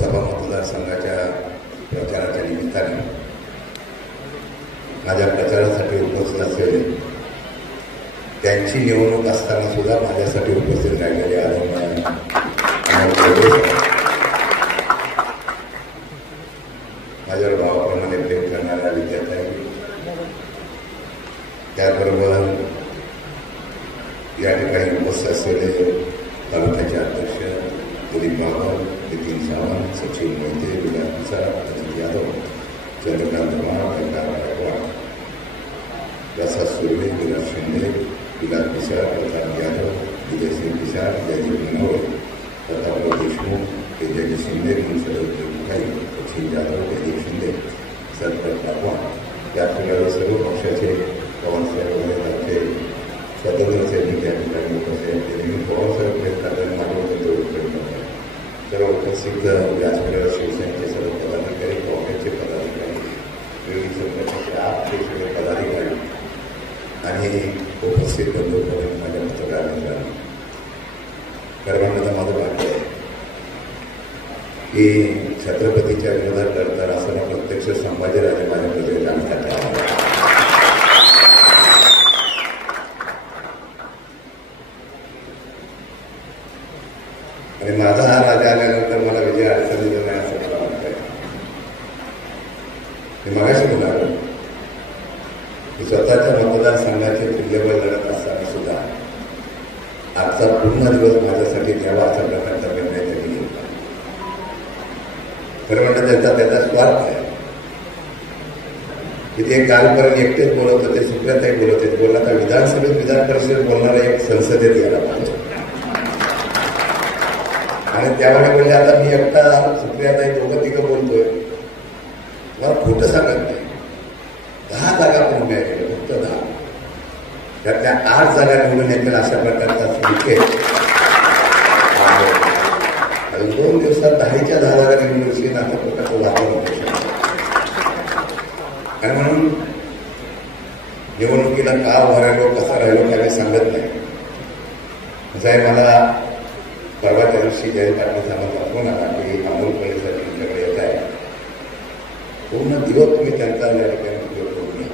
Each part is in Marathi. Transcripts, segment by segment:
लोकसभा मतदारसंघाच्या प्रचाराच्या निमित्ताने माझ्या प्रचारासाठी उपस्थित असलेले, त्यांची निवडणूक असताना सुद्धा माझ्यासाठी उपस्थित राहिलेले आदरणीय माझ्यावर भावाप्रमाणे प्रेम करणाऱ्या विद्यार्थ्यांनी, त्याबरोबर या ठिकाणी उपस्थित असलेले तालुक्याचे अध्यक्ष दिलीप बाबर, नितीन सावंत, सचिन मोहिते, विलास पिसाळ, अजित यादव, चंद्रकांत माळ, गायकवाड, प्रसाद सुर्वे, विलास शिंदे, विलास पिसाळ, प्रताप यादव, विजयसिंह पिसाळ, जयदीप नवरे, प्रतापराव देशमुख, तेजस्वी शिंदे, मनसुख देवकाई, सचिन जाधव, जयदीप शिंदे, सरपंच पाटवान, या सर्व पक्षाचे पवारसाहेब वगैरे आमचे स्वतंत्र सैनिक या ठिकाणी उपस्थित असलेले, पवारसाहेब प्रयत्न करताना सर्व उपस्थित व्यासपीठावर शिवसेनेचे सर्व पदाधिकारी, काँग्रेसचे पदाधिकारी, विविध संघटनेचे आपचे सगळे पदाधिकारी आणि उपस्थित बंधूंपर्यंत माझ्या पत्रकार मित्रांनो, सर्वांना माझं वाटतं आहे की छत्रपतीच्या विरोधात लढताना असताना प्रत्यक्ष संभाजीराजे माझ्याकडे जाण्यासाठी आला. आणि माझा हा राजा आल्यानंतर मला विजय अडचणी नाही असं मला वाटतंय. मी मगाशी म्हणालो की स्वतःच्या मतदारसंघाचे तुल्यबळ लढत असताना सुद्धा आजचा पूर्ण दिवस माझ्यासाठी द्यावा अशा प्रकारचा निर्णय त्यांनी घेतला. खरं म्हणजे त्याचा स्वार्थ आहे की ते कालपर्यंत एकटेच बोलत होते, सुप्रियाताई बोलत होते, बोलला तर विधानसभेत विधान परिषदेत बोलणारा एक संसदेत यायला पाहिजे. आणि त्यामुळे म्हणजे आता मी एकटा सुप्रियाताई दोघं तिघं बोलतोय, मला खोटं सांगत नाही. 10 जागा पण उभ्या केल्या, फक्त 10. त्यातल्या 8 जागा निवडून येतील अशा प्रकारचा सुखे. अजून 2 दिवसात 10च्या 10 जागा निवडून येईल अशा प्रकारचं वातावरण. आणि म्हणून निवडणुकीला का उभा राहिलो, कसा राहिलो काय मी सांगत नाही. साहेब मला परवाच्या दिवशी जयंत पाटलांचा मला फोन आला की अमोल कोल्हेसाठी तुमच्याकडे येत आहे, पूर्ण दिवस तुम्ही त्यांचा या ठिकाणी उपयोग करू नये.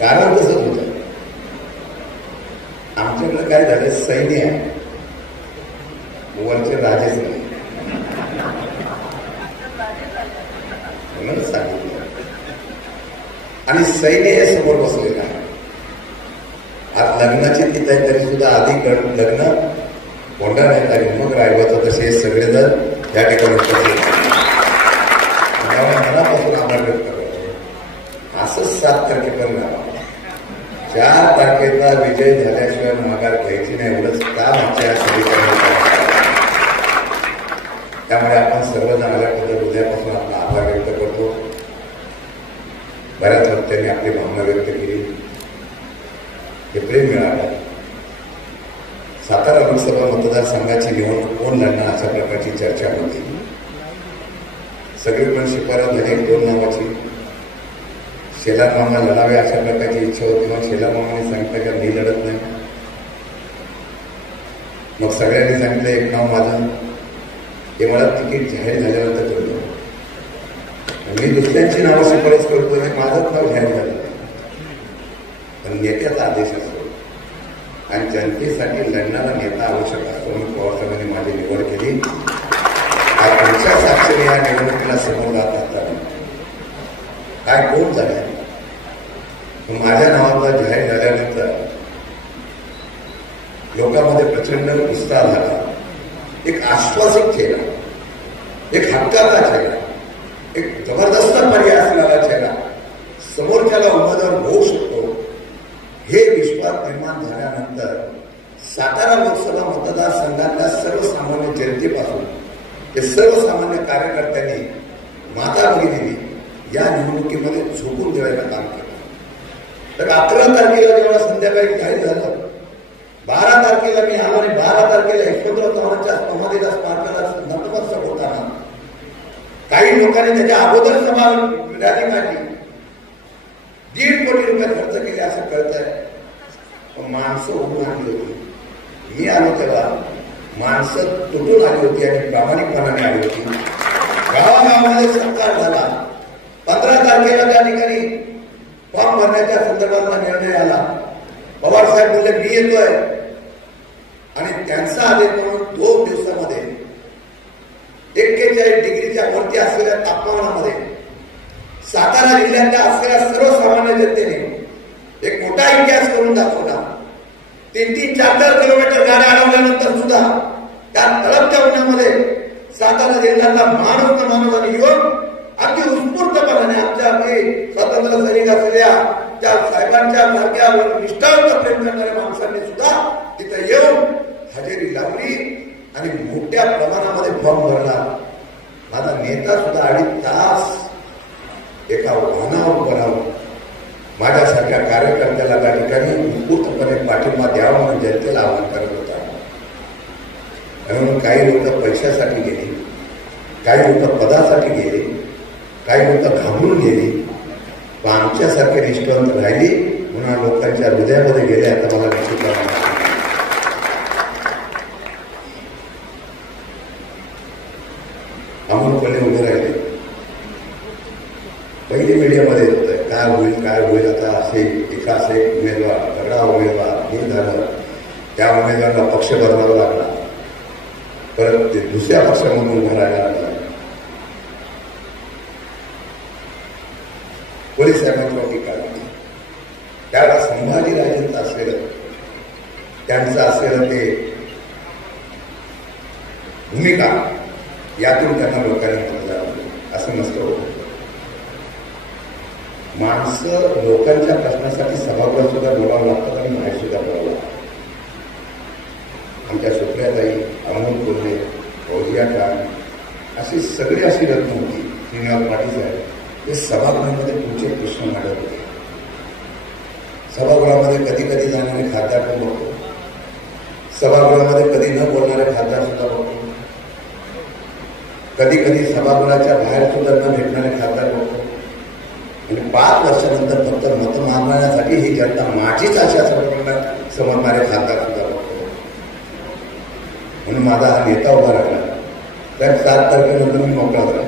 कारण कसं होतं, आमच्याकडे काय झालं, सैन्य आहे, वरचे राजेच नाही म्हणून सांगितलं. आणि सैन्य हे समोर बसलेलं आहे. आज लग्नाची तिथं आहे तरी सुद्धा आधी लग्न कोंडा नाही तरी मग रायबाचं तसे सगळेजण या ठिकाणी मनापासून आभार व्यक्त करतो. असंच 7 तारखेपर्यंत 4 तारखेचा विजय झाल्याशिवाय माघार घ्यायची नाही, एवढंच काम आमच्या सगळीकडे. त्यामुळे आपण सर्वजण आल्याबद्दल उद्यापासून आपला आभार व्यक्त करतो. बऱ्याच वक्त्यांनी आपली भावना व्यक्त केली, हे प्रेम मिळालं. सातारा लोकसभा मतदारसंघाची निवडणूक कोण लढणार अशा प्रकारची चर्चा होती. सगळीकडून शिफारस झाली 2 नावाची. शेलार मामा लढावे अशा प्रकारची इच्छा होती. मग शेलार मामाने सांगितलं का मी लढत नाही. मग सगळ्यांनी सांगितलं एक नाव माझं. हे मला तिकीट जाहीर झाल्यानंतर कळलं. मी दुसऱ्यांची नावं शिफारस करतो आणि माझंच नाव जाहीर झालं. पण नेत्याचा आदेश असतो आणि जनतेसाठी लढणारा नेता आवश्यक असतो. म्हणून पवारसाहेबांनी माझी निवड केली. पुढच्या साक्षीने या निवडणुकीला समोर जात असताना काय कोण झाले, माझ्या नावाचा जाहीर झाल्यानंतर लोकांमध्ये प्रचंड उत्साह झाला. एक आश्वासित चेहरा, एक हक्काचा चेहरा, एक जबरदस्त पर्याय असणारा चेहरा समोरच्याला उमेदवार होऊ शकतो हे विश्वास निर्माण झाल्यानंतर सातारा लोकसभा मतदारसंघातल्या सर्वसामान्य जनतेपासून ते सर्वसामान्य कार्यकर्त्यांनी माता भगिनींनी या निवडणुकीमध्ये झोकून देण्याचं काम केलं. तर 11 तारखेला जेव्हा संध्याकाळी जाहीर झालं, 12 तारखेला मी आलो आणि 12 तारखेला यशवंतराव चव्हाणांच्या समाधीला स्मारकाला नतमस्तक होताना काही लोकांनी त्याच्या अगोदर सभा रॅली काढली. 1.5 कोटी रुपये खर्च केले असं कळत आहे. माणसं उभून आणली होती. मी आलो तेव्हा माणसं तुटून आली होती आणि प्रामाणिकपणाने आली होती. गावागावामध्ये सत्कार झाला. 15 तारखेला त्या ठिकाणी फॉर्म भरण्याच्या संदर्भातला निर्णय आला. पवार साहेब बोलले मी येतोय आणि त्यांचा आदेश म्हणून 2 दिवसामध्ये 41 डिग्रीच्या वरती असलेल्या तापमानामध्ये सातारा जिल्ह्यातल्या असलेल्या सर्वसामान्य जनतेने एक मोठा इतिहास करून दाखवला. 3-3, 4-4 किलोमीटर गाड्या अडवल्यानंतर सुद्धा त्या तळपत्या उन्हामध्ये सातारा जिल्ह्यातला माणूस न माणूस आणि युवक अगदी उत्स्फूर्तपणाने आमच्या स्वातंत्र्य सैनिक असलेल्या त्या साहेबांच्या सारख्या निष्ठावंत प्रेम करणाऱ्या माणसांनी सुद्धा तिथे येऊन हजेरी लावली आणि मोठ्या प्रमाणामध्ये फॉर्म भरला. माझा नेता सुद्धा 2.5 तास एका वाहनावर उभं राहून माझ्यासारख्या कार्यकर्त्याला त्या ठिकाणी उत्स्फूर्तपणे पाठिंबा द्यावा म्हणून जनतेला आवाहन करत होता. म्हणून काही लोक पैशासाठी गेली, काही लोक पदासाठी गेले, काही लोक घाबरून गेली, पण आमच्यासारखे निष्ठावंत राहिली म्हणून लोकांच्या हृदयामध्ये गेले. आता मला निश्चित अमोलपणे उभे राहिले. पहिली मीडियामध्ये होत काय होईल आता असे उमेदवार तगडा उमेदवार हे झालं. त्या उमेदवाराला पक्ष बदलावा लागला, परत ते दुसऱ्या पक्षामधून उभा राहायला लागला. पोलीस साहेबांची टीका केली. त्याला संभाजी राजेंचं असलेलं त्यांचं असलेलं ते भूमिका यातून त्यांना लोकांनी मतदान असं नसतं. माणसं लोकांच्या प्रश्नासाठी सभागृहात सुद्धा बोलावं लागतात आणि बाहेर सुद्धा बोलावं लागतं. आमच्या सुप्रियाताई, अमोल कोल्हे, फौजिया खान अशी सगळी अशी रत्न होती. श्रीनिवास पाटील साहेब हे सभागृहामध्ये पुढचे प्रश्न मांडत होते. सभागृहामध्ये कधी कधी जाणारे खासदार पण बघतो, सभागृहामध्ये कधी न बोलणारे खासदार सुद्धा बघतो, कधी कधी सभागृहाच्या बाहेर सुद्धा न भेटणारे खासदार बघतो. आणि 5 वर्षानंतर फक्त मत मागण्यासाठी ही जनता माझीच अशा समजणारे खासदार सुद्धा बघतो. म्हणून माझा हा नेता उभा राहिला तर 7 तारखेनंतर मी मोकळा झाला.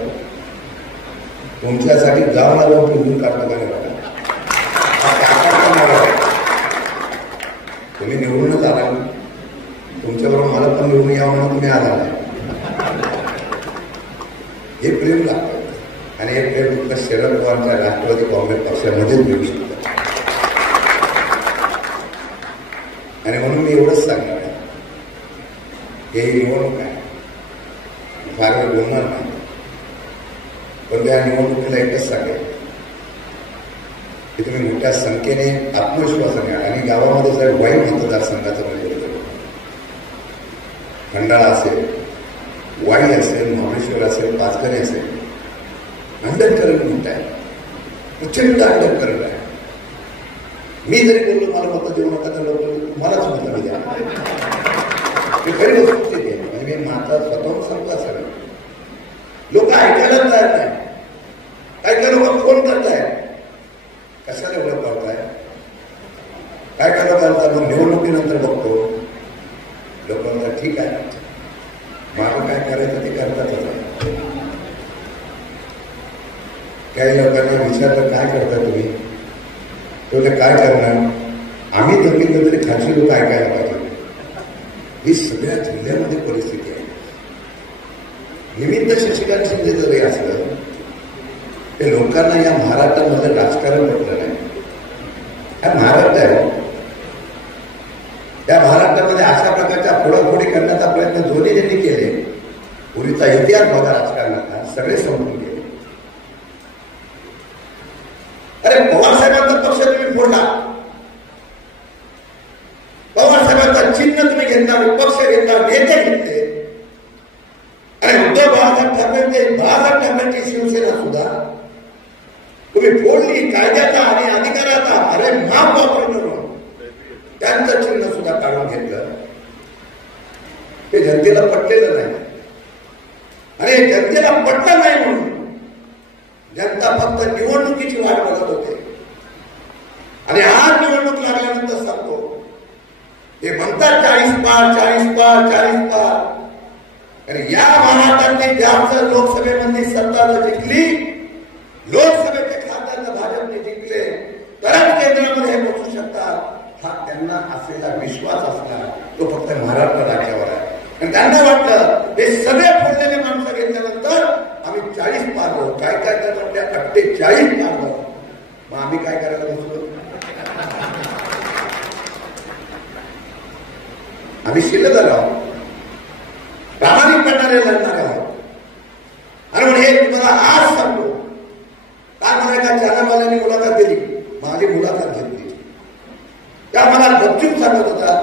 तुमच्यासाठी गावाला जाऊन फिरून काढतो का नाही बघा. तुम्ही निवडूनच आला, तुमच्याबरोबर मला पण निवडून यावं म्हणून तुम्ही आला. हे प्रेम लागतं आणि हे प्रेम फक्त शरद पवारच्या राष्ट्रवादी काँग्रेस पक्षामध्येच मिळू शकतं. आणि म्हणून मी एवढंच सांगणार आहे, हे निवडणूक आहे, फार वेळ बोलणार नाही, पण त्या निवडणुकीला एकच सांगेल की तुम्ही मोठ्या संख्येने आत्मविश्वासाने आणि गावामध्ये जर वाई मतदारसंघाचं म्हणजे खंडाळा असेल, वाई असेल, महाबळेश्वर असेल, पाचगणी असेल, अंडरकरंट म्हणत आहे, प्रचंड अंडरकरंट आहे. मी जरी बोललो मला मतं देऊ नका तर लोक मलाच मतं द्या. मी खरी वस्तू ते म्हणजे मी माझा स्वतःहून सांगतो असं लोक ऐकायला तयार नाही. काही काही लोक फोन करताय, कशाला एवढं करताय, काय काय करतात. मग निवडणुकीनंतर बघतो लोक म्हणतात ठीक आहे, मला काय करायचं ते करतातच. काही लोकांना विचारलं काय करता तुम्ही, तो काय करणार, आम्ही जमिनीला तरी खालची लोक ऐकायला पाहिजे. ही सगळ्या जिल्ह्यामध्ये परिस्थिती आहे. निमित्त शशिकांत शिंदे जरी असलं ते लोकांना या महाराष्ट्रामधलं राजकारण पटलं नाही. हा महाराष्ट्र आहे, त्या महाराष्ट्रामध्ये अशा प्रकारच्या फोडाफोडी करण्याचा प्रयत्न दोन्ही ज्यांनी केले. पूर्वीचा इतिहास बघा राजकारणाचा, सगळे समजून गेले. अरे पवारसाहेबांचा पक्ष तुम्ही फोडला, पवारसाहेबांचा चिन्ह तुम्ही घेतला, पक्ष घेतला, नेते घेतले. आणि उद्धव बाळासाहेब ठाकरेंची शिवसेना सुद्धा तुम्ही फोडली. कायद्याचा आणि अधिकाराचा अरे माप वापरून त्यांचं चिन्ह सुद्धा काढून घेतलं. ते जनतेला पटलेलं नाही आणि जनतेला पटलं नाही म्हणून जनता फक्त निवडणुकीची वाट बघत होते. आणि आज निवडणूक लागल्यानंतर सांगतो हे म्हणतात 40 पार 40 पार 40 पार. आणि या महाराष्ट्रातली ज्याचं लोकसभेमध्ये सत्ता जिंकली, लोकसभेचे खासदार भाजपने जिंकले, तरच केंद्रामध्ये हे पोहोचू शकतात. हा त्यांना असलेला विश्वास असणार तो फक्त महाराष्ट्र राज्यावर आहे. आणि त्यांना वाटलं हे सगळे फोडलेले माणसं घेतल्यानंतर आम्ही 40 पारलो, काय काय तर आपल्या 48 पारलो. मग आम्ही काय करायला बसलो? आम्ही शिल्लक आहोत, प्रामाणिकपणाने लढणार आहोत. आणि म्हणून हे तुम्हाला आज सांगतो. काय मला एका चॅनलवाल्याने मुलाखत दिली, माझी मुलाखत घेतली. त्या मला गपचूप सांगत होता,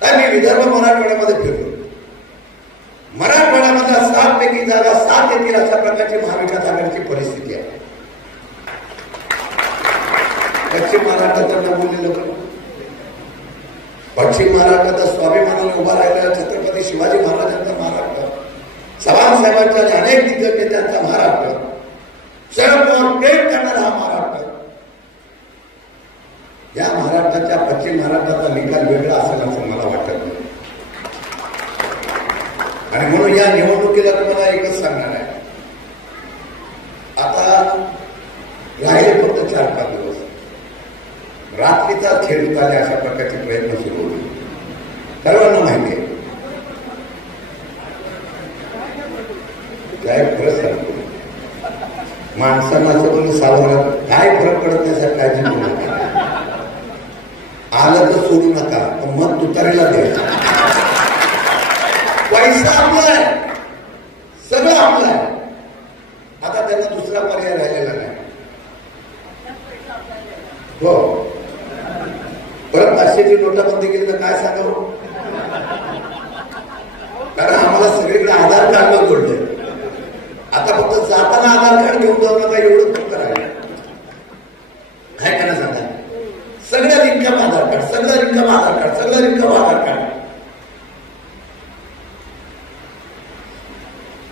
काय मी विदर्भ मराठवाड्यामध्ये फिरलो, मराठवाड्यामधल्या 7 पैकी जागा 7 येतील अशा प्रकारची महाविकास आघाडीची परिस्थिती आहे. पश्चिम महाराष्ट्रात बोललेलं, पश्चिम महाराष्ट्रात स्वाभिमानाने उभा राहिलेला छत्रपती शिवाजी महाराजांचा महाराष्ट्र, चव्हाण साहेबांच्या आणि अनेक दिग्गज नेत्यांचा महाराष्ट्र, शरद पवार प्रेम करणारा हा महाराष्ट्र. या महाराष्ट्राच्या पश्चिम महाराष्ट्राचा निकाल वेगळा असेल असं मला वाटत नाही. आणि म्हणून या निवडणुकीला तुम्हाला एकच सांगणार आहे, आता राहिले फक्त 4-5 दिवस, रात्रीचा खेळ चालले अशा प्रकारचे प्रयत्न सुरू होते. सर्वांना माहिती आहे. काय खरं सांगतो, माणसांना असं तुम्ही सावधान, काय फरक पडत नाही सर, काळजी करू नका. आलं तर सोडू नका, पण मग तुतारीला द्यायचं. पैसा आपला आहे, सगळं आपलं आहे. आता त्यांना दुसरा पर्याय राहिलेला नाही. हो, परत 500ची नोटाबंदी केली तर काय सांगावं, कारण आम्हाला सगळीकडे आधार कार्डला जोडले. आता फक्त जाताना आधार कार्ड घेऊन जाऊ नका, एवढं फक्त राहिलं. काय त्यांना सांगा, सगळं इन्कम आधार कार्ड, सगळं इन्कम आधार कार्ड, सगळं इन्कम आधार कार्ड.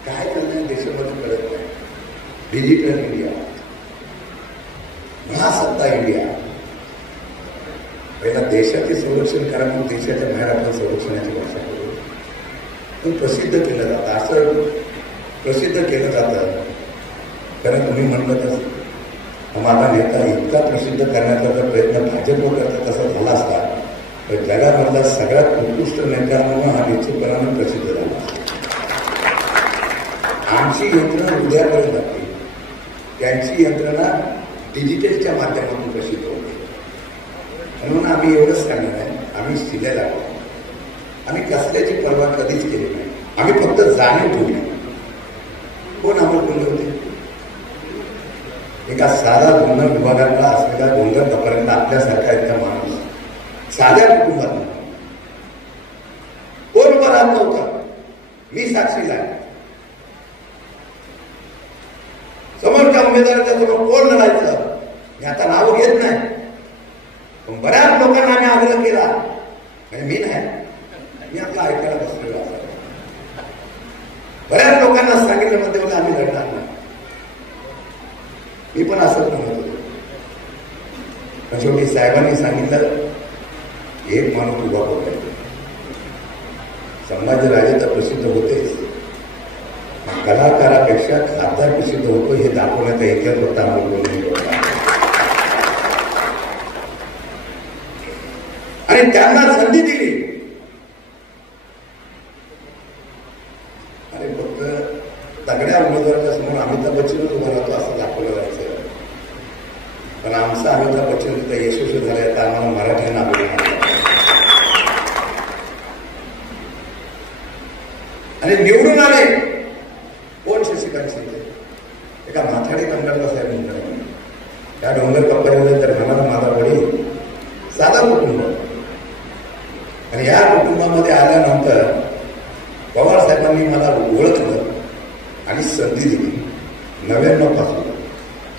काय करणार देशामध्ये कळत नाही. डिजिटल इंडिया, महासत्ता इंडिया. पहिला देशाचे संरक्षण करा, मग देशाच्या बाहेर आपण संरक्षणाची भाषा करू. पण प्रसिद्ध केलं जातं, असं प्रसिद्ध केलं जातं. कारण तुम्ही म्हणलं तसं माझा नेता इतका प्रसिद्ध करण्याचा जर प्रयत्न भाजप करता तसा झाला असता तर जगामधला सगळ्यात उत्कृष्ट नेत्यांना हा निश्चितपणाने प्रसिद्ध झाला. आमची यंत्रणा उद्यापर्यंत जाते, त्यांची यंत्रणा डिजिटलच्या माध्यमातून प्रसिद्ध होते. म्हणून आम्ही एवढंच सांगणार आहे, आम्ही शिलेला आहोत. आम्ही कसल्याची पर्वा कधीच केली नाही. आम्ही फक्त जाणीव ठेवली. कोण आम्हाला बोलले होते? एका साधा गुन्हा विभागातला असलेला डोंगर पर्यंत आपल्यासारखा एकदा माणूस साध्या कुटुंबात कोण उभा राहत नव्हता. मी साक्षीला आहे. समोरच्या उमेदवाराच्या समोर कोण लढायचं मी आता नाव घेत नाही, पण बऱ्याच लोकांना आम्ही आग्रह केला. म्हणजे मी नाही, मी आपला ऐकायला बसलेलो असा. बऱ्याच लोकांना सांगितलं मध्ये आम्ही लढणार नाही. मी पण असंच म्हणत होतो. शेवटी साहेबांनी सांगितलं एक माणूस उभा होता. संभाजीराजे तर प्रसिद्ध होतेच, कलाकारापेक्षा खासदार प्रसिद्ध होतो हे दाखवण्याचा इतिहास होता. आणि त्यांना संधी दिली. आणि फक्त तगड्या उमेदवाराच्या समोर अमिताभ बच्चनच उभा राहतो असं दाखवलं जायचं. पण आमचा अमिताभ बच्चन तिथं यशस्वी झालाय तर आम्हाला मराठ्यांना बोलणार. आणि निवडून आले कोण? शशिकांत शिंदे. एका माथाडी कंगालला साहेब म्हणतात त्या डोंगर कंपनीमध्ये तर माझा वडील साधा कुटुंब. आणि या कुटुंबामध्ये आल्यानंतर पवार साहेबांनी मला ओळखलं आणि संधी दिली. 99 पासून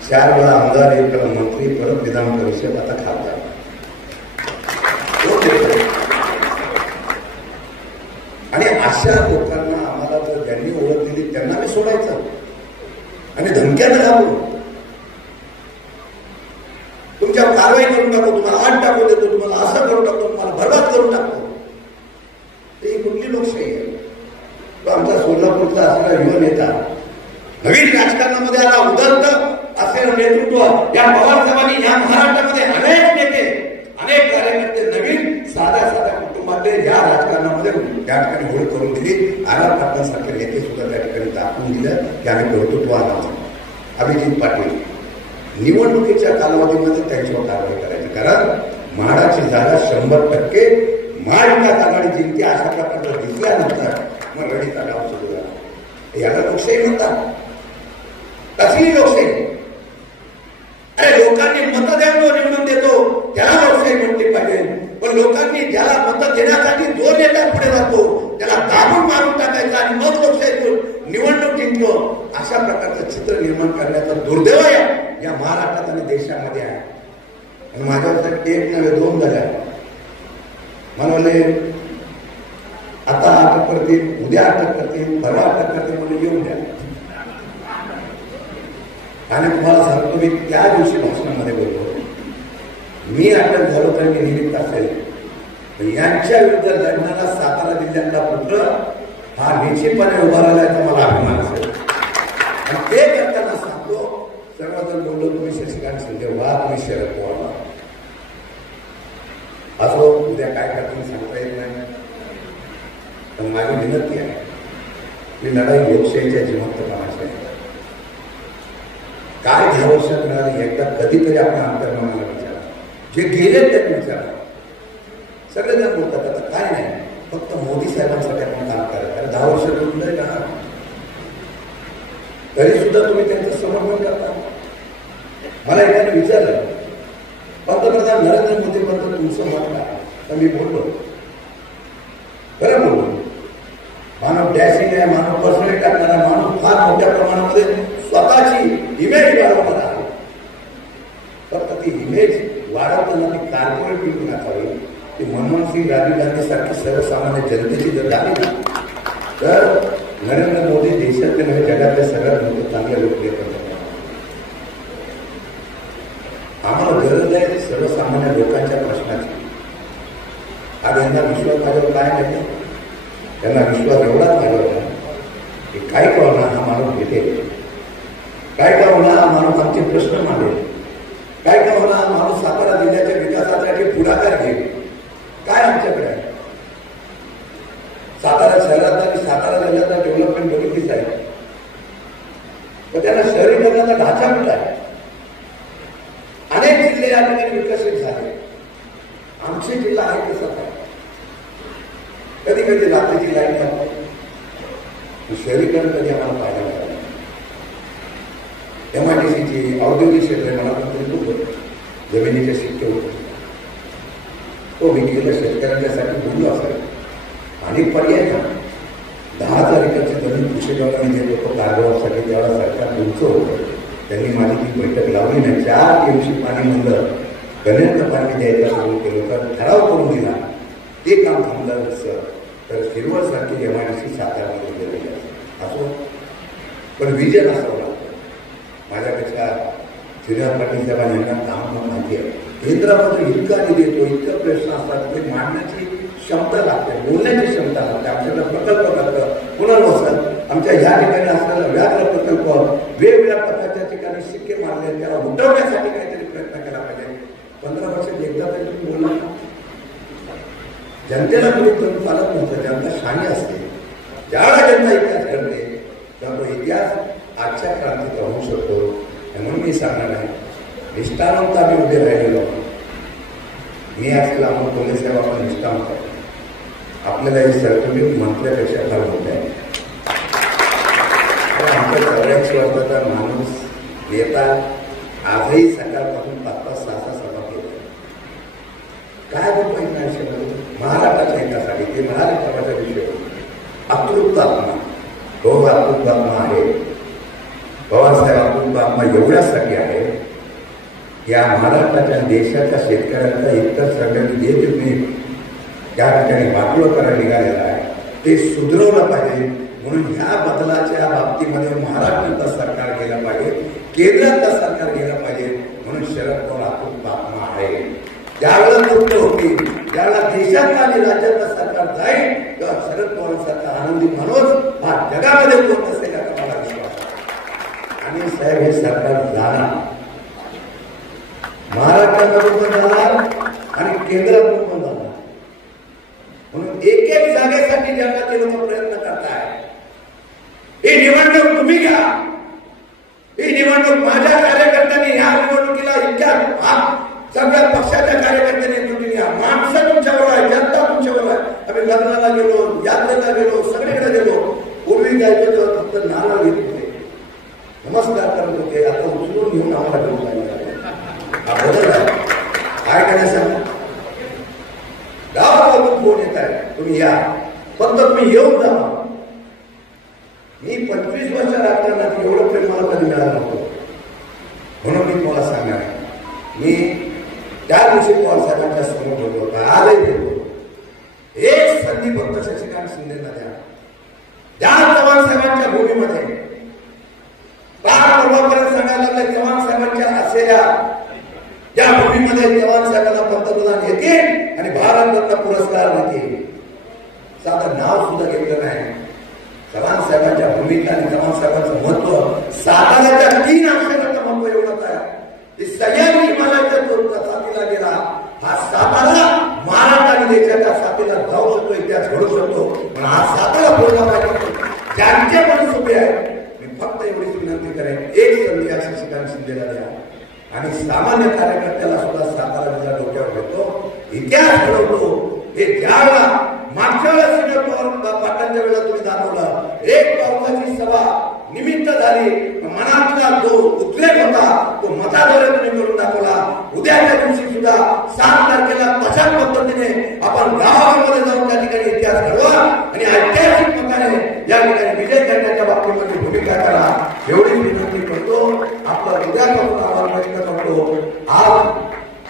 4 वेळा आमदार, 1 वेळा मंत्री, परत विधान परिषद, आता खासदार. आणि अशा लोकांना आम्हाला जर ज्यांनी ओळख दिली त्यांना मी सोडायचं आणि धमक्यानं घालून तुमच्या कारवाई करून टाकतो, तुम्हाला आत टाकून देतो, तुम्हाला असं करून टाकतो, तुम्हाला बरबाद करून टाकतो. ही कुठली लोकशाही आहे? तो आमचा सोलापूरचा असलेला युवा नेता नवीन राजकारणामध्ये आला, उदंत असलेलं नेतृत्व या पवार साहेबांनी या महाराष्ट्रामध्ये अनेक नेते, अनेक कार्यकर्ते नवीन साध्या कुटुंबातले या राजकारणामध्ये त्या ठिकाणी होळी करून दिली. आला पाटलांसारखे नेते सुद्धा त्या ठिकाणी दाखवून दिलं की आम्ही कर्तृत्व आला. अभिजित पाटील निवडणुकीच्या कालावधीमध्ये त्यांच्यावर कारवाई करायची, कारण म्हाडाची जागा 100% महाविकास आघाडी जिंकते अशा प्रकारचं दिसल्यानंतर मग लढीचा डाव सुरू झाला. याला लोकशाही म्हणतात? कसली लोकशाही? अरे लोकांनी मत द्यावं निवडून देतो त्याला लोकशाही म्हटली पाहिजे, पण लोकांनी ज्याला मत देण्यासाठी जो नेता पुढे जातो त्याला दाबून मारून टाकायचा आणि मग लोकशाही निवडणूक जिंकलो अशा प्रकारचं चित्र निर्माण करण्याचा दुर्दैव या महाराष्ट्रात आणि देशामध्ये आहे. आणि माझ्यावर एक नव्हे 2 झाल्या. म्हणले आता अटक करतील, उद्या अटक करतील, परवा अटक करतील, म्हणून येऊन द्या. आणि तुम्हाला सांगतो मी त्या दिवशी भाषणामध्ये बोलतो, मी अटक झालो तर मी निमित्त असेल, यांच्या विरुद्ध लढणारा सातारा जिल्ह्यातला पुत्र हा निश्चितपणे उभा राहिल्याचा मला अभिमान असेल. आणि ते करताना सांगतो, सर्वजण बोललो तुम्ही शशिकांत शिंदे व्हा, तुम्ही शरद पवार असो, उद्या काय करतील सांगता येत नाही. पण माझी विनंती आहे, ही लढाई लोकशाहीच्या जिवंतपणाची आहे. काय 10 वर्षात मिळाली एकदा कधीतरी आपल्या अंतर्मनाला विचारा, जे गेले त्यांनी विचारा. सगळेजण बोलतात आता काय नाही, फक्त मोदी साहेबांसाठी आपण काम करायचं. अरे 10 वर्ष बोललंय का? तरी सुद्धा तुम्ही त्यांचं समर्थन करता. मला एकाने विचारलं, पंतप्रधान नरेंद्र मोदीबद्दल तुमचं मत काय? तर मी बोललो, खरं बोललो, मानव डॅशिंग आहे, मानव पर्सनली टाकणारा, मानव फार मोठ्या प्रमाणामध्ये स्वतःची इमेज वाढवणार आहे. फक्त ती इमेज वाढवताना ती कॉर्पोरेट बिल्डिंग असावी. ती मनमोहन सिंग, राजीव गांधी सारखी सर्वसामान्य जनतेची जर झाली ना तर नरेंद्र मोदी देशातले नव्हे जगातल्या सगळ्यात मोठे चांगले लोकप्रिय पंतप्रधान. आम्हाला गरज आहे सर्वसामान्य लोकांच्या प्रश्नाची. आज यांना विश्वास माझ्यावर काय नाही, त्यांना विश्वास एवढाच माझ्यावर की काय कळणार हा माणूस भेटेल, काय का होणार हा माणूस आमचे प्रश्न मांडेल, काय का होणार हा माणूस सातारा जिल्ह्याच्या विकासासाठी पुढाकार घेईल. काय आमच्याकडे आहे? सातारा शहरात आणि सातारा जिल्ह्याचा डेव्हलपमेंट बघितलीच आहे, पण त्यांना शहरीकरणाचा ढाचा कुठला आहे? अनेक जिल्हे या ठिकाणी विकसित झाले, आमचे जिल्हा आहे तसंच आहे. कधी कधी रात्रीची लाईट जाते, शहरीकरण कधी आम्हाला पाहायला मिळालं. MIDCची औद्योगिक क्षेत्र मला जमिनीचे शिक्के होते, तो विकेला शेतकऱ्यांच्यासाठी बोललो असेल. आणि पर्याय ना 10,000 एकरची जमीन कृषीगावांनी देत होतो कारभारासाठी, त्यावेळेला सरकार तुमचं होतं. त्यांनी माझी ती बैठक लावली नाही. 4 दिवशी पाणी म्हणलं, गणेश पाणी द्यायला सुरू केलं, तर ठराव करून दिला. ते काम थांबलं नसतं तर शिरवळ सारखी MIDC सातारामध्ये गेलेली असो. पण विजय असावं लागतं. माझ्यापेक्षा श्रीराम पाटील साहेबांनी यांना काम माहिती आहे. केंद्रामध्ये इतका निधी येतो, इतकं प्रश्न असतात, ते मांडण्याची क्षमता लागते, बोलण्याची क्षमता लागते. आमच्याकडे प्रकल्प लागतं, पुनर्वसन, आमच्या ह्या ठिकाणी असलेला व्याघ्र प्रकल्प, वेगवेगळ्या प्रकारच्या ठिकाणी शिक्के मारले, त्याला उठवण्यासाठी काहीतरी प्रयत्न केला पाहिजे. 15 वर्षात एकदा तरी तुम्ही बोलला. जनतेला तुम्ही करून चालत नव्हतं. जनता शाणी असते. ज्यावेळेला जनता इतिहास घडते तेव्हा तो इतिहास आजच्या क्रांतीत राहू शकतो. म्हणून मी सांगणार आहे, निष्ठावंत आम्ही उभे राहिलेलो. मी असलेला अमोल कोल्हे साहेब आपण निष्ठावंत आहे. आपल्याला हे सर्टिफिकेट म्हटल्यापेक्षा फार मोठं आहे. आमच्या सगळ्यांची वर्षाचा माणूस नेता आजही सकाळपासून 5-5, 6-6 सभा केल्या. काय बोलतो आयुष्यामध्ये महाराष्ट्राच्या हितासाठी? ते म्हणाले प्रवाच्या विषय अतृप्त आत्मा. तो अतृप्त आत्मा आहे. पवारसाहेब अतृप्त आत्मा एवढ्यासाठी आहे, या महाराष्ट्राच्या देशाच्या शेतकऱ्यांचा इतर सगळ्यांनी जे तुम्ही त्या ठिकाणी वाटोळं करायला निघालेलं आहे ते सुधरवलं पाहिजे. म्हणून ह्या बदलाच्या बाबतीमध्ये महाराष्ट्राचं सरकार गेलं पाहिजे, केंद्राचं सरकार गेलं पाहिजे. म्हणून शरद पवार अतृप्त आत्मा आहे. आणि साहेब हे सरकार जाणार, महाराष्ट्रामधून पण जाणार आणि केंद्रातून पण जाणार. म्हणून एक एक जागेसाठी ज्यांना ते लोक प्रयत्न करताय, ही निवडणूक तुम्ही घ्या. ही निवडणूक माझ्या कार्यकर्त्यांनी या निवडणुकीला इतक्या सगळ्या पक्षाच्या कार्यकर्त्यांनी तुम्ही घ्या. माणसं तुमच्याबरोबर आहे, जनता तुमच्याबरोबर आहे. आम्ही लग्नाला गेलो, यात्रेला गेलो, सगळीकडे गेलो. पूर्वी जायचं तेव्हा फक्त नारळ घेत होते, नमस्कार करत होते. आता उचलून घेऊन आम्हाला घेऊन जायचं. हा बदल आहे. काय करायचं? गावातून फोन येत आहे, तुम्ही या, फक्त तुम्ही येऊन जा. मी 25 वर्ष राजकारणात एवढं प्रेम मला कधी मिळालं नव्हतं. म्हणून मी तुम्हाला सांगणार, मी त्या दिवशी पवार साहेबांच्या समोर बोलतो होता, आजही बोलतो. एक संधी फक्त शशिकांत शिंदेना द्या. ज्या चव्हाण साहेबांच्या भूमीमध्ये परवापर्यंत सांगायला लागले, चव्हाण साहेबांच्या असलेल्या ज्या भूमीमध्ये चव्हाण साहेबांना पंतप्रधान येतील आणि भारतरत्न पुरस्कार देतील. साधं नाव सुद्धा घेतलं नाही. चव्हाण साहेबांच्या भूमिका आणि चव्हाण साहेबांचं महत्व साताऱ्याच्या 3 अक्षराचं महत्व एवढंच आहे की सह्याद्री हिमालयाच्या साथीला गेला. हा सातारा महाराष्ट्र आणि देशाच्या साथीला जाऊ शकतो, इतिहास घडू शकतो. पण हा सातारा बोलला पाहिजे. ज्यांचे पण सोपे आहे, मी फक्त एवढीच विनंती करेन, एक संधी शशिकांत शिंदेला द्या आणि सामान्य कार्यकर्त्याला सुद्धा सातारा जिल्हा डोक्यावर घेतो, इतिहास घडवतो. हे ज्यावेळेला मागच्या वेळेला पाटणच्या वेळेला तुम्ही दाखवलं, एक पावसाची सभा निमित्त झाली, मनातला जो उद्रेक होता तो मताद्वारे तुम्ही करून दाखवला. उद्याच्या दिवशी सुद्धा 7 तारखेला तशाच पद्धतीने आपण गावामध्ये जाऊन त्या ठिकाणी इतिहास घडवा आणि ऐतिहासिक मताने या ठिकाणी विजय करण्याच्या बाबतीमध्ये भूमिका करा. एवढी विनंती करतो. आपला उद्यापासून आम्हाला प्रयत्न करतो. आज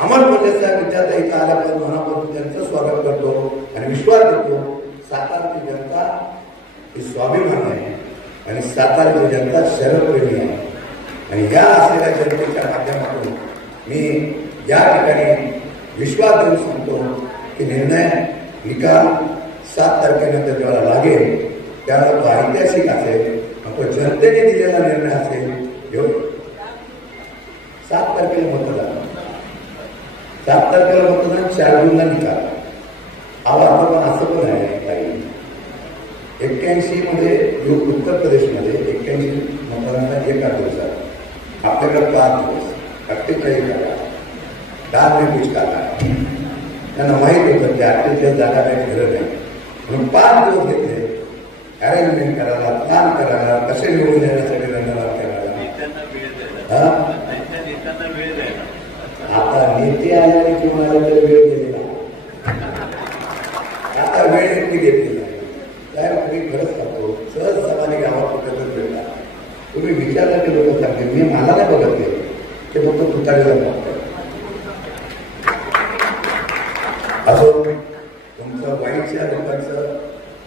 अमर पटेल साहेब विद्यार्थी इथं आल्यापासून मनापासून त्यांचं स्वागत करतो आणि विश्वास देतो, सातारची जनता ही स्वाभिमान आहे आणि सातारची जनता शरदप्रेमी आहे. आणि या असलेल्या जनतेच्या माध्यमातून मी या ठिकाणी विश्वास देऊन सांगतो की निर्णय निकाल 7 तारखेनंतर जेव्हा लागेल त्याला तो ऐतिहासिक असेल, तो जनतेने दिलेला निर्णय असेल. 7 तारखेला मतदान, 7 तारखेला मतदान, 4 जूनला निकाल. आता पण असं पण आहे काही 81 मध्ये उत्तर प्रदेशमध्ये 81 मतदानाला 1 दिवसात, आपल्याकडे 5 दिवस, 48 काढा, 10 में कुछ काढा. त्यांना माहीत होतं की 48 जागा काही गरज आहे म्हणून 5 दिवस घेतले अरेंजमेंट करायला, प्लॅन करायला, कसे निवडून येण्यासाठी रंगवाद करायला. आता नेते आल्याने किंवा आल्या तर वेळ गेलेला, आता वेळ नेमकी घेतलेला आहे. साहेब तुम्ही खरंच सांगतो, सहज समाने गावात कुठं वेळला तुम्ही विचारला की लोक सांगते, मी मला नाही बघत ते फक्त तुतारीला बघतो. असो, तुमचं वाईटच्या लोकांचं,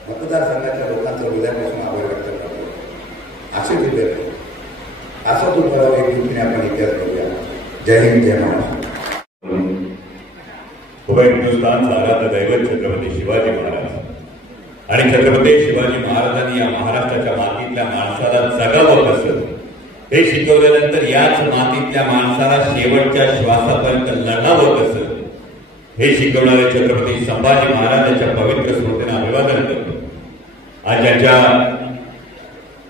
मतदारसंघाच्या लोकांचं हृदयापासून आभार व्यक्त करतो. असे विद्यार्थी असं तू करावं, एक दिवशी आपण इतिहास करूया. जय हिंद, जय महाराष्ट्र. उभय हिंदुस्थान साराचं दैवत छत्रपती शिवाजी महाराज आणि छत्रपती शिवाजी महाराजांनी या महाराष्ट्राच्या मातीतल्या माणसाला जगावं कसं हे शिकवल्यानंतर याच मातीतल्या माणसाला शेवटच्या श्वासापर्यंत लढावं कसं हे शिकवणारे छत्रपती संभाजी महाराजांच्या पवित्र स्मृतींना अभिवादन करतो. आज ज्यांच्या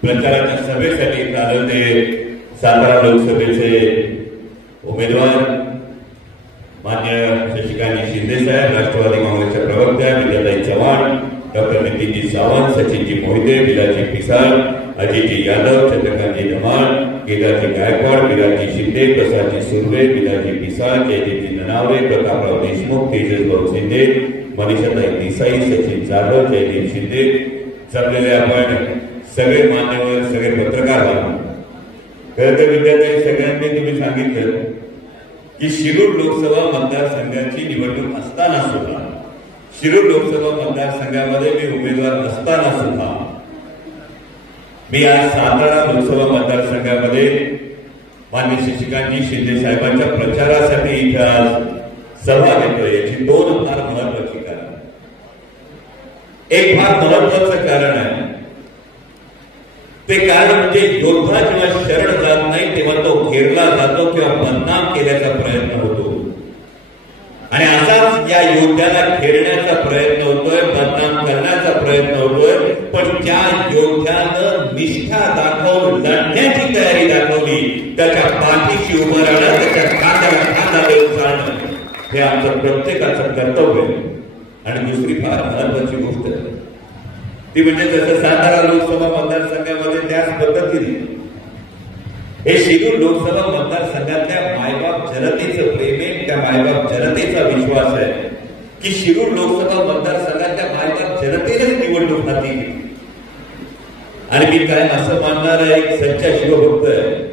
प्रचाराच्या सभेसाठी आलं ते सातारा लोकसभेचे उमेदवार मान्य शशिकांत शिंदे साहेब, राष्ट्रवादी काँग्रेसच्या प्रवक्त्या विद्याताई चव्हाण, डॉक्टर नितीनजी सावंत, सचिनजी मोहिते, बिलाजी पिसाळ, अजितजी यादव, चंद्रकांतजी धमाळ, केदारजी गायकवाड, विराजजी शिंदे, प्रसादजी सुर्वे, बिलाजी पिसाळ, जयदीपजी ननावरे, प्रतापराव देशमुख, तेजसभाऊ शिंदे, मनीषाताई देसाई, सचिन जाधव, जयदीप शिंदे, जमलेले आपण सगळे मान्यवर, सगळे पत्रकार. खरं तर विद्यार्थी सगळ्यांनी तुम्ही सांगितलं की शिरूर लोकसभा मतदारसंघाची निवडणूक असताना सुद्धा, शिरूर लोकसभा मतदारसंघामध्ये मी उमेदवार असताना सुद्धा मी आज सातारा लोकसभा मतदारसंघामध्ये मान्य शशिकांतजी शिंदे साहेबांच्या प्रचारासाठी इथे आज सभा घेतोय. याची 2 फार महत्वाची कारण. एक फार महत्वाचं कारण आहे, ते कारण म्हणजे योद्धा जेव्हा शरण हेरला जातो किंवा बदनाम केल्याचा प्रयत्न होतो आणि असाच या योद्ध्याला खेळण्याचा प्रयत्न होतोय, बदनाम करण्याचा प्रयत्न होतोय. पण त्या योद्ध्यानं निष्ठा दाखवून लढण्याची तयारी दाखवली, त्याच्या पाठीशी उभं राहणं, त्याच्या खांद्याला खांदा देऊन चालणं हे आमचं प्रत्येकाचं कर्तव्य आहे. आणि दुसरी फार महत्वाची गोष्ट ती म्हणजे जसं सातारा लोकसभा मतदारसंघामध्ये त्याच पद्धतीने हे शिरूर लोकसभा मतदारसंघातल्या मायबाप जनतेचं प्रेम आहे, त्या मायबाप जनतेचा विश्वास आहे की शिरूर लोकसभा मतदारसंघातल्या मायबाप जनतेनेच निवडणूक हाती घेतली. आणि मी काय असं मानणारा एक सच्चा शिवभक्त आहे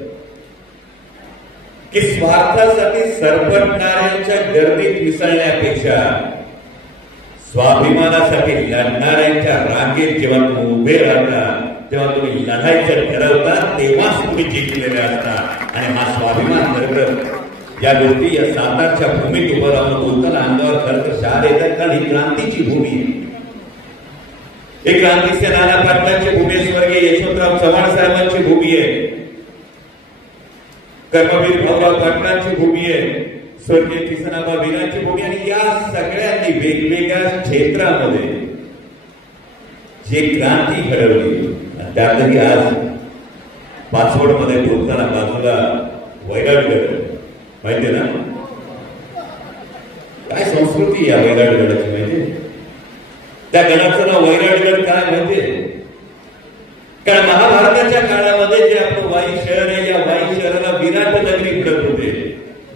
की स्वार्थासाठी सरपटणाऱ्यांच्या गर्दीत मिसळण्यापेक्षा स्वाभिमानासाठी लढणाऱ्यांच्या रांगेत जेव्हा तुम्ही उभे राहता, तेव्हा तुम्ही लढायचं ठरवता, तेव्हाच तुम्ही जिंकलेले असता. आणि हा स्वाभिमान खरं या गोष्टी या सातारच्या भूमीत उभं राहून बोलताना अंगावर खरं शार येतात, कारण ही क्रांतीची भूमी आहे. ही क्रांतीचे नाना पाटलांची भूमी, स्वर्गीय यशवंतराव चव्हाण साहेबांची भूमी आहे, कर्मवीर भाऊराव पाटलांची भूमी आहे, स्वर्गीय किसनाबा वीरांची भूमी. आणि या सगळ्यांनी वेगवेगळ्या क्षेत्रामध्ये जे क्रांती घडवली, त्यातही आज पाचवडमध्ये बोलताना बाजूला वैराटगड माहितीये ना, काय संस्कृती या वैराटगडाची माहितीये? त्या गडाचं नाव वैराटगड काय माहितीये? कारण महाभारताच्या काळामध्ये जे आपलं वाई शहर आहे, या वाई शहराला विराट नगरी म्हणत होते.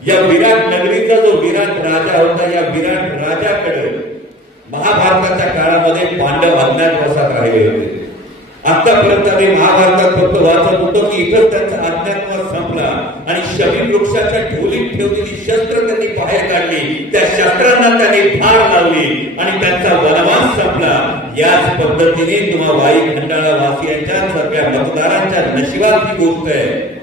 या विराट नगरीचा जो विराट राजा होता, या विराट राजाकडे महाभारताच्या काळामध्ये पांडव अज्ञातवासात राहिले होते. आतापर्यंत आम्ही महाभारतात फक्त वाचत होतो की इथं त्यांचा अज्ञातवास संपला आणि शमी वृक्षाच्या ढोलीत ठेवलेली शस्त्र त्यांनी बाहेर काढली, त्या शस्त्रांना त्यांनी धार लावली आणि त्यांचा वनवास संपला. याच पद्धतीने तुम्हा वाई खंडाळा वासियांच्या सगळ्या मतदारांच्या नशिबाची गोष्ट आहे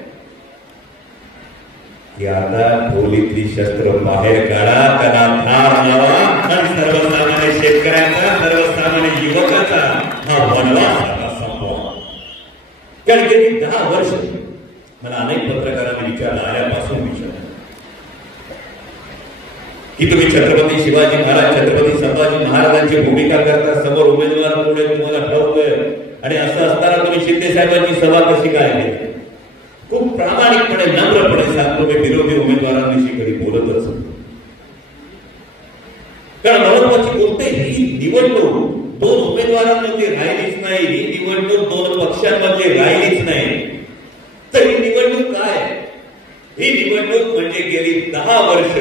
की आता ढोलीतली शस्त्र बाहेर काढा, त्याला धार लावा आणि सर्वसामान्य शेतकऱ्यांचा, सर्वसामान्य युवकाचा हा वनवास कारण गेली 10 वर्ष मला अनेक पत्रकारांनी विचारलं, आल्यापासून विचारलं की तुम्ही छत्रपती शिवाजी महाराज, छत्रपती संभाजी महाराजांची भूमिका करता, समोर उमेदवार पुढे तुम्हाला ठरवलंय आणि असं असताना तुम्ही शिंदे साहेबांची सभा कशी काय केली? खूप प्रामाणिकपणे, नम्रपणे सांगतो, मी विरोधी उमेदवारांविषयी कधी बोलतच. कारण महत्वाची गोष्ट ही निवडणूक 2 उमेदवारांमध्ये राहिलीच नाही, ही निवडणूक 2 पक्षांमध्ये राहिलीच नाही. तर ही निवडणूक काय? ही निवडणूक म्हणजे गेली 10 वर्ष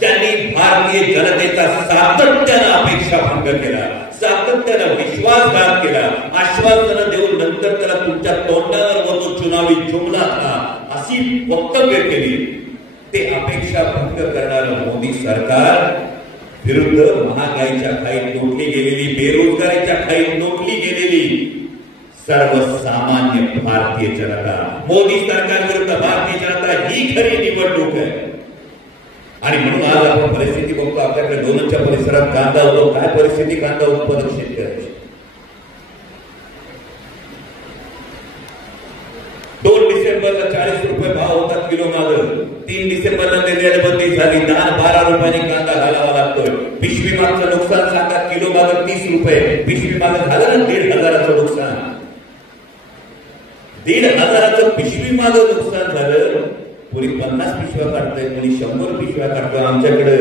ज्यांनी भारतीय जनतेचा सातत्यानं अपेक्षाभंग केला, सातत्यानं विश्वासघात केला, आश्वासनं देऊन नंतर त्याला तुमच्या तोंडावर व तो चुनावी जुमला था अशी वक्तव्य केली, ते अपेक्षाभंग करणारं मोदी सरकार विरुद्ध महागाईच्या खाईत लोटली गेलेली, बेरोजगारीच्या खाईत लोटली गेलेली सर्वसामान्य भारतीय जनता, मोदी सरकार विरुद्ध भारतीय जनता ही खरी निवडणूक आहे. आणि म्हणून आज आपण परिस्थिती बघतो, आपल्याकडे दोनच्या परिसरात कांदा होतो. काय परिस्थिती कांदा उत्पादक शेतकऱ्याची? 2 डिसेंबरला 40 रुपये भाव होता किलो मागं, 3 डिसेंबरला निर्यात बंदी झाली, 10-12 रुपयांनी कांदा घालावा लागतोय. पिशवी मागचं नुकसान सांगा, किलो मागं 30 रुपये, पिशवी मागं झालं ना 1,500चं नुकसान. 1,500चं पिशवी मागं नुकसान झालं. पुरी 50 पिशव्या काढतोय, कोणी 100 पिशव्या काढतोय. आमच्याकडे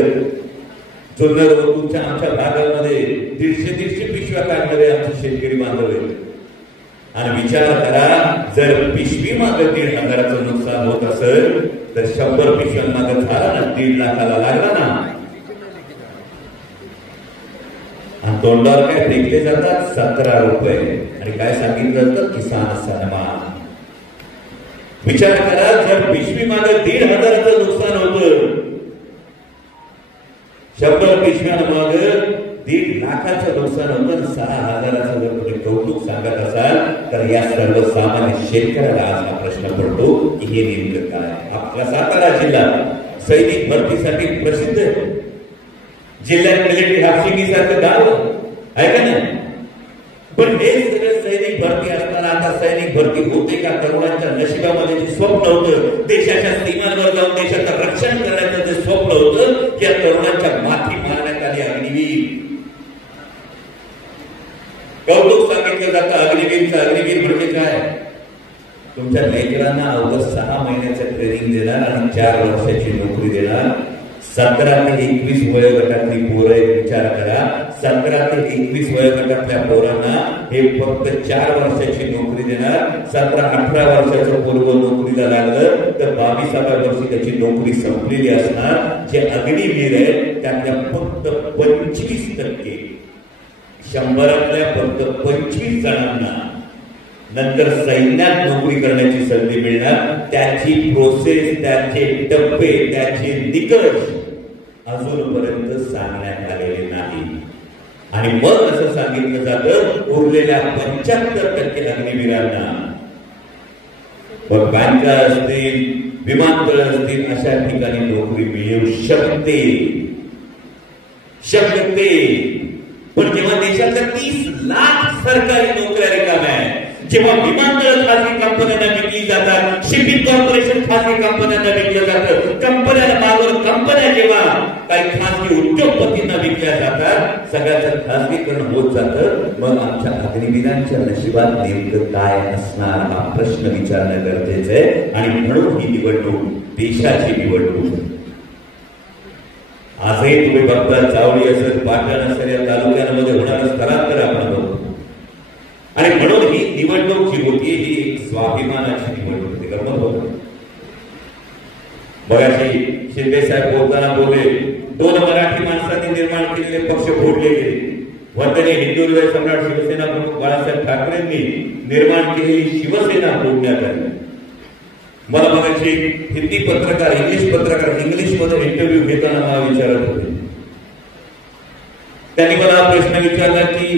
जुन्नर वस्तूंच्या आमच्या भागामध्ये 150-150 पिशव्या काढणारे आमचे शेतकरी बांधव आहेत. आणि विचार करा, जर पिशवी मागं 1,500चं नुकसान होत असेल तर 100 पिशव्यांमागं झाला ना 1.5 लाखाला लागला ना. आणि तोंडावर काय फेकले जातात? 17 रुपये. आणि काय सांगितलं जातं? किसान सन्मान. विचार करा, जर पिशवी मागे 1,500चं नुकसान होतं, 100 पिशव्यांमागे 1.5 लाखाचं नुकसान होतं, 6,000चं जर तुम्ही कौतुक सांगत असाल तर या सर्वसामान्य शेतकऱ्याला आज हा प्रश्न पडतो की हे नेमकं काय? आपला सातारा जिल्हा सैनिक भरतीसाठी प्रसिद्ध आहे. जिल्ह्यात मिलिटरी हाफसिंगी सारखं गाव आहे का नाही? पण हे सगळं सैनिक भरती असताना आता सैनिक भरती होते का? तरुणांच्या नशिबामध्ये जे स्वप्न होतं, देशाच्या सीमांवर जाऊन देशाचं रक्षण करण्याचं जे स्वप्न होतं, त्या तरुणांच्या माथी मारण्यात आली अग्निवीर. कौतुक सांगितलं जातं अग्निवीरचं. अग्निवीर म्हणजे काय? तुमच्या लेकरांना अवघ 6 महिन्याचं ट्रेनिंग देणार आणि 4 वर्षाची नोकरी देणार. 17 ते 21 वयोगटातली पोरं विचार करा. 17 ते 21 वयोगटातल्या पोरांना हे फक्त 4 वर्षाची नोकरी देणार. 17-18 वर्षाचं पोरग नोकरीला लागलं तर 22व्या वर्षी त्याची नोकरी संपलेली असणार. जे अग्निवीर आहे त्यातल्या फक्त 25%, 100तल्या फक्त 25 जणांना नंतर सैन्यात नोकरी करण्याची संधी मिळणार. त्याची प्रोसेस, त्याचे टप्पे, त्याचे निकष अजूनपर्यंत सांगण्यात आलेले नाही. आणि मग असं सांगितलं जातं उरलेल्या 75% अग्निवीरांना बँका असतील, विमानतळ असतील, अशा ठिकाणी नोकरी मिळू शकते. पण जेव्हा देशातल्या 30 लाख सरकारी नोकऱ्या रिकाम्या आहेत, जेव्हा विमानतळ खासगी कंपन्यांना विकली जातात, शिपिंग कॉर्पोरेशन खासगी कंपन्यांना विकलं जातं, कंपन्यांना मागून कंपन्या जेव्हा काही खासगी उद्योगपतींना विकल्या जातात, सगळ्याचं खासगीकरण होत जातं. मग आमच्या अग्निवीरांच्या नशिबात नेमकं काय असणार हा प्रश्न विचारणं गरजेचं आहे. आणि म्हणून ही निवडणूक देशाची निवडणूक. आजही तुम्ही बघता चावडी असेल, पाटण असेल, या तालुक्यांमध्ये होणारं स्थलांतर आपण बघतो. आणि म्हणून ही निवडणूक जी होती ही एक स्वाभिमानाची निवडणूक होती. गमत होत बघाशी शिंदे साहेब बोलताना बोलले 2 मराठी माणसांनी निर्माण केलेले पक्ष फोडले गेले. वंदनीय हिंदू हृदय सम्राट शिवसेना प्रमुख बाळासाहेब ठाकरेंनी निर्माण केलेली शिवसेना फोडण्यात आली. मला बघायची हिंदी पत्रकार, इंग्लिश मध्ये इंटरव्ह्यू घेताना मला विचारत होते. त्यांनी मला प्रश्न विचारला की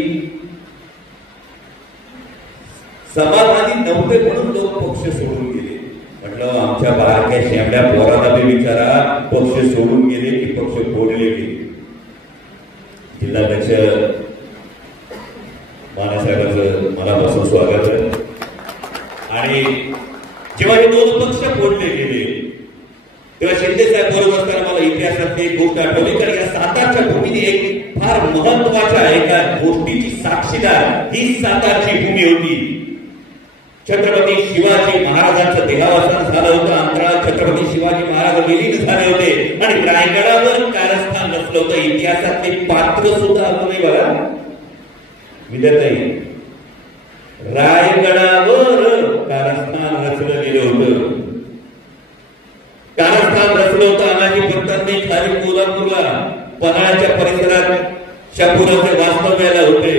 समाजवादी नव्हते म्हणून लोक पक्ष सोडून गेले. म्हटलं आमच्या बारक्या शेमड्या पोराला बी विचारा, पक्ष सोडून गेले की पक्ष फोडले गेले. जिल्हाध्यक्ष बाळासाहेबांचं मनापासून स्वागत आहे. आणि जेव्हा हे 2 पक्ष फोडले गेले तेव्हा शिंदे साहेब बरोबर असताना मला इतिहासातली एक गोष्ट आठवली. कारण या सातारच्या भूमीने एक फार महत्वाच्या एका गोष्टीची साक्षीदार ही सातारची भूमी होती. छत्रपती शिवाजी महाराजांचं देहावसान झालं होतं. अंतराळ छत्रपती शिवाजी महाराज विलीन झाले होते आणि रायगडावर कारस्थान नसलं होतं. इतिहासातले पात्र सुद्धा अजूनही बघा विद्याताई, रायगडावर कारस्थान रचलं गेलं होतं. कारस्थान रचलं होतं अनाजी भक्तांनी खाली कोल्हापूरला पन्हाळ्याच्या परिसरात शापूराचे वास्तव्याला होते.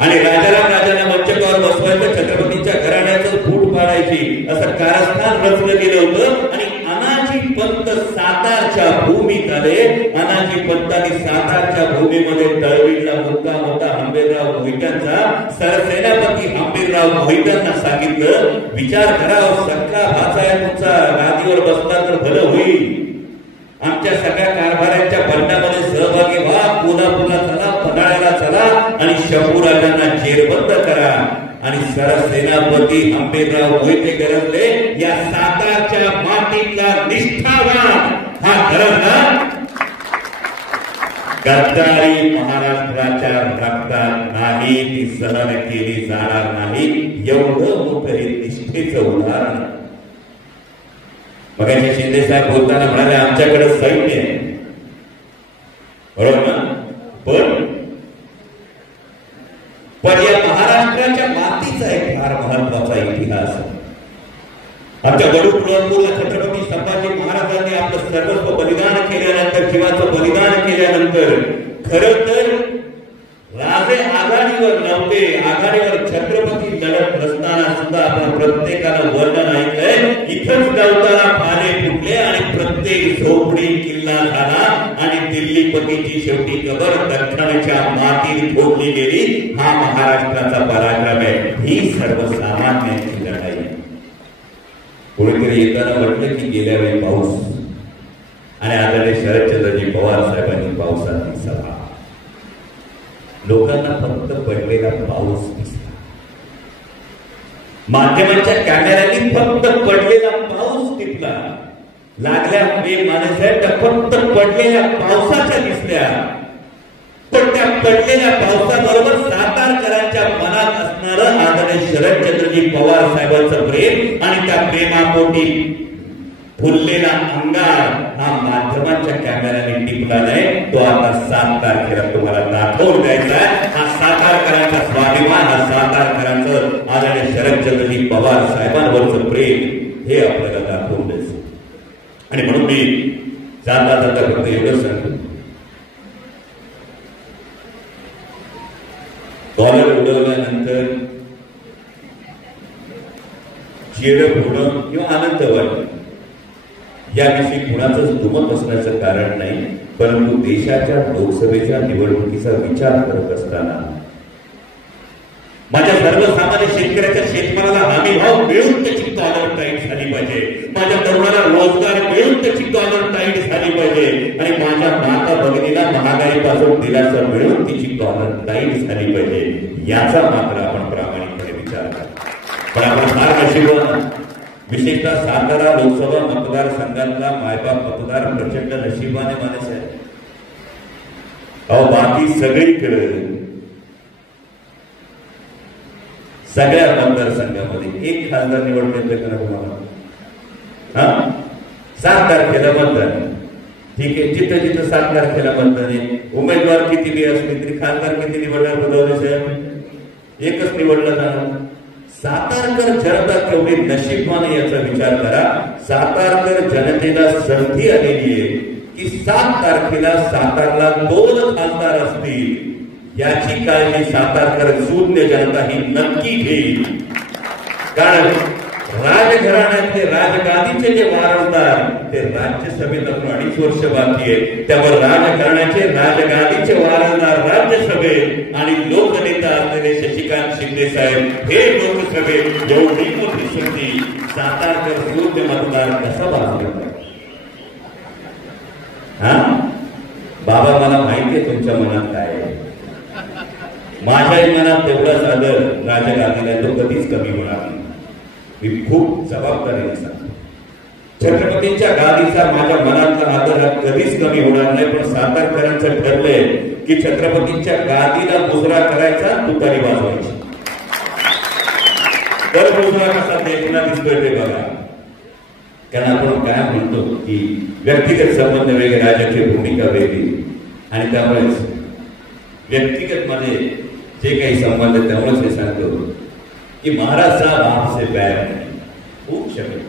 आणि राजांना मंचकावर बसवायचं, छत्रपतीच्या घराण्याचं फूट पाडायची, असं कारस्थान रचलं गेलं होतं. आणि अनाजी पंत सातारच्या भूमीत आले. अनाजी पंतांनी सातारच्या भूमीमध्ये तळवीला मुक्काम होता हंबीरराव मोहित्यांचा. सरसेनापती हंबीरराव मोहित्यांना सांगितलं, विचार करा, सख्खा भाचा आहे तुमचा, गादीवर बसला तर भलं होईल. आमच्या सगळ्या कारभाऱ्यांच्या बंडामध्ये सहभागी व्हा, कोल्हापूरला चला, पन्हाळ्याला चला आणि शंभूराजांना जेरबंद करा. आणि सरसेनापती हंबीरराव मोहिते गरजले. या सातारच्या मातीतला निष्ठावान हा गरजला गद्दारी महाराष्ट्राच्या रक्तात नाही, ती सहन केली जाणार नाही. एवढं मोठं हे निष्ठेचं उदाहरण. मग शिंदे साहेब बोलताना म्हणाले आमच्याकडे सैन्य आहे, बरोबर ना? पण या महाराष्ट्राच्या मातीचा एक फार महत्वाचा इतिहास आहे. आमच्या गडूळपूरला छत्रपती संभाजी महाराजांनी आपलं सर्वस्व बलिदान केल्यानंतर, जीवाचं बलिदान केल्यानंतर खरं तर राजे आघाडीवर नव्हते. आघाडीवर छत्रपती लढत नसताना सुद्धा आपण प्रत्येकानं वर्णन ऐकलंय. इथंच गवताला पाने फुटले आणि प्रत्येक झोपडी किल्ला झाला आणि दिल्लीपतीची शेवटी कबर दख्खनच्या मातीत ठोकली गेली. हा महाराष्ट्राचा पराक्रम आहे. ही सर्वसामान्यांची लढाई. कोणीतरी येताना म्हटलं की गेल्या वेळी पाऊस, आणि आदरणीय शरदचंद्रजी पवार साहेबांनी पावसाची सभा. लोकांना फक्त पडलेला पाऊस दिसला, माध्यमांच्या कॅमेऱ्यांनी फक्त पडलेला पाऊस दिसला, लागल्या माणसाच्या फक्त पडलेल्या पावसाच्या दिसल्या. पण त्या पडलेल्या पावसाबरोबर सातारकरांच्या मनात असणारं आदरणीय शरदचंद्रजी पवार साहेबांचं प्रेम आणि त्या प्रेमापोटी फुललेला अंगार हा माध्यमांच्या कॅमेऱ्याने टिपला नाही. तो आता 7 तारखेला तुम्हाला दाखवून द्यायचा. हा सातारकरांचा स्वाभिमान, हा सातारकरांचं आदरणीय शरदचंद्रजी पवार साहेबांवरचं प्रेम हे आपल्याला दाखवून द्यायचं. आणि म्हणून मी जाता जाता फक्त एवढंच सांगतो, डॉलर उडवल्यानंतर चेहरं फुटणं किंवा आनंद वाटणं याविषयी कुणाचंच दुमत असण्याचं कारण नाही. परंतु देशाच्या लोकसभेच्या निवडणुकीचा विचार करत असताना माझ्या सर्वसामान्य शेतकऱ्याच्या शेतमालाला हमी भाव मिळून त्याची डॉलर टाईट झाली पाहिजे, माझ्या तरुणाला रोजगार मिळून त्याची डॉलर टाईट झाली पाहिजे, आणि माझ्या माता भगिनीला महागाईपासून दिलासा मिळून तिची डॉलर टाईट झाली पाहिजे. याचा मात्र आपण प्रामाणिकपणे विचार करा. पण आपण फार नशिबवान, विशेषतः सातारा लोकसभा मतदारसंघातला मायबाप मतदार प्रचंड नशिबाने माणूस आहे. अहो बाकी सगळीकडे सगळ्या मतदारसंघामध्ये एक खासदार निवडणूक करा तुम्हाला. 7 तारखेला मतदान, ठीक आहे, जिथं जिथं 7 तारखेला मतदान आहे. उमेदवार किती बी असले तरी खासदार किती निवडणार बुधवारी साहेब? एकच निवडला जाणार. सातारकर जनता केवढी नशीबवान याचा विचार करा. सातारकर जनतेला संधी आलेली आहे की 7 तारखेला सातारला 2 खासदार असतील. याची काळजी सातारकर शून्य जनता ही नक्की घेईल. कारण राजघराण्यातले राजगादीचे जे वारसदार ते राज्यसभेत अजून 2.5 वर्ष बाकी आहे. त्यामुळे राजघराण्याचे राजगादीचे वारसदार राज्यसभेत आणि लोकनेता असलेले शशिकांत शिंदे साहेब हे लोकसभेत एवढी मोठी शक्ती सातारकर शून्य मतदार कसा बाजूला. बाबा मला माहितीये तुमच्या मनात काय आहे. माझ्याही मनात तेवढाच आदर राजगादीला तो कधीच कमी होणार नाही. मी खूप जबाबदारीने सांगतो, छत्रपतींच्या गादीचा माझ्या मनातला आदर हा कधीच कमी होणार नाही. पण सातारकरांचं ठरलंय की छत्रपतींच्या गादीला मुजरा करायचा, तुतारी वाजवायची. तर मुजरा कसा देखना दिसतोय ते बघा. कारण आपण काय म्हणतो की व्यक्तिगत संबंध वेगळे, राजकीय भूमिका वेगळी, आणि त्यामुळेच व्यक्तिगत मध्ये जे काही संबंध आहे त्यामुळेच हे सांगतो कि महाराज साहब आपसे बैर नहीं. खूप शब्द,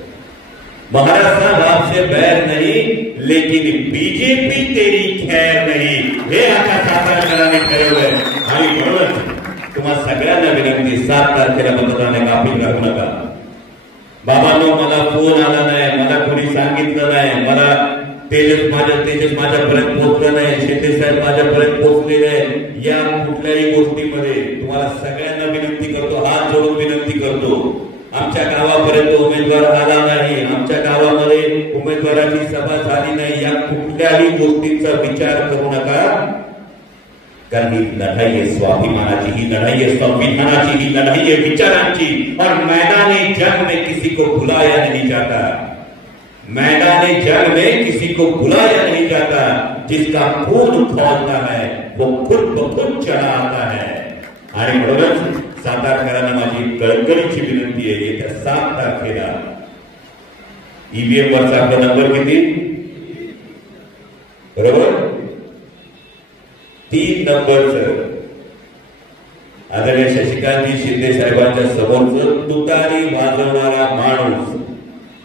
महाराज साहब आपसे बैर नहीं लेकिन बीजेपी तेरी खैर नहीं, हे आता सातारकरांनी ठरवलंय. आणि म्हणूनच तुम्हा सगळ्यांना विनंती, 7 तारखेला मतदान गाफील राहू नका. बाबांनो मला फोन आला नाही, मला कोणी सांगितलं नाही, मला तेजस माझ्यापर्यंत पोहोचलं नाही, शिंदे साहेब माझ्यापर्यंत पोहोचले नाही. या कुठल्याही गोष्टीमध्ये तुम्हाला सगळ्यांना विनंती करतो, हात जोडून विनंती करतो, आमच्या गावापर्यंत उमेदवार आला नाही, आमच्या गावामध्ये उमेदवाराची सभा झाली नाही, या कुठल्याही गोष्टींचा विचार करू नका. कारण ही लढाई आहे स्वाभिमानाची, ही लढाई आहे संविधानाची, ही लढाई आहे विचारांची. और मैदानी जंग में किसी को बुलाया नहीं जाता, मैदानी जंग में किसी को बुलाया नहीं जाता. जिसका खून खौलता है वो खुद ब खुद चढ़ा आता है. आणि म्हणूनच सातारकरांना माझी कळकळीची विनंती आहे, येत्या 7 तारखेला ईव्हीएम वरचा आपला नंबर किती बरोबर 3 नंबरचं आदरणीय शशिकांतजी शिंदे साहेबांच्या समोरचं तुतारी वाजवणारा माणूस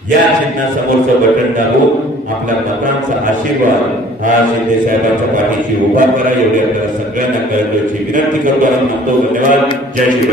या चिन्हासमोरचं बटन दाबून आपल्या मतांचा आशीर्वाद हा शिंदे साहेबांच्या पाठीशी उभा करा. एवढी आपल्याला सगळ्यांना कळकळीची विनंती करतो आणि म्हणतो धन्यवाद. जय श्री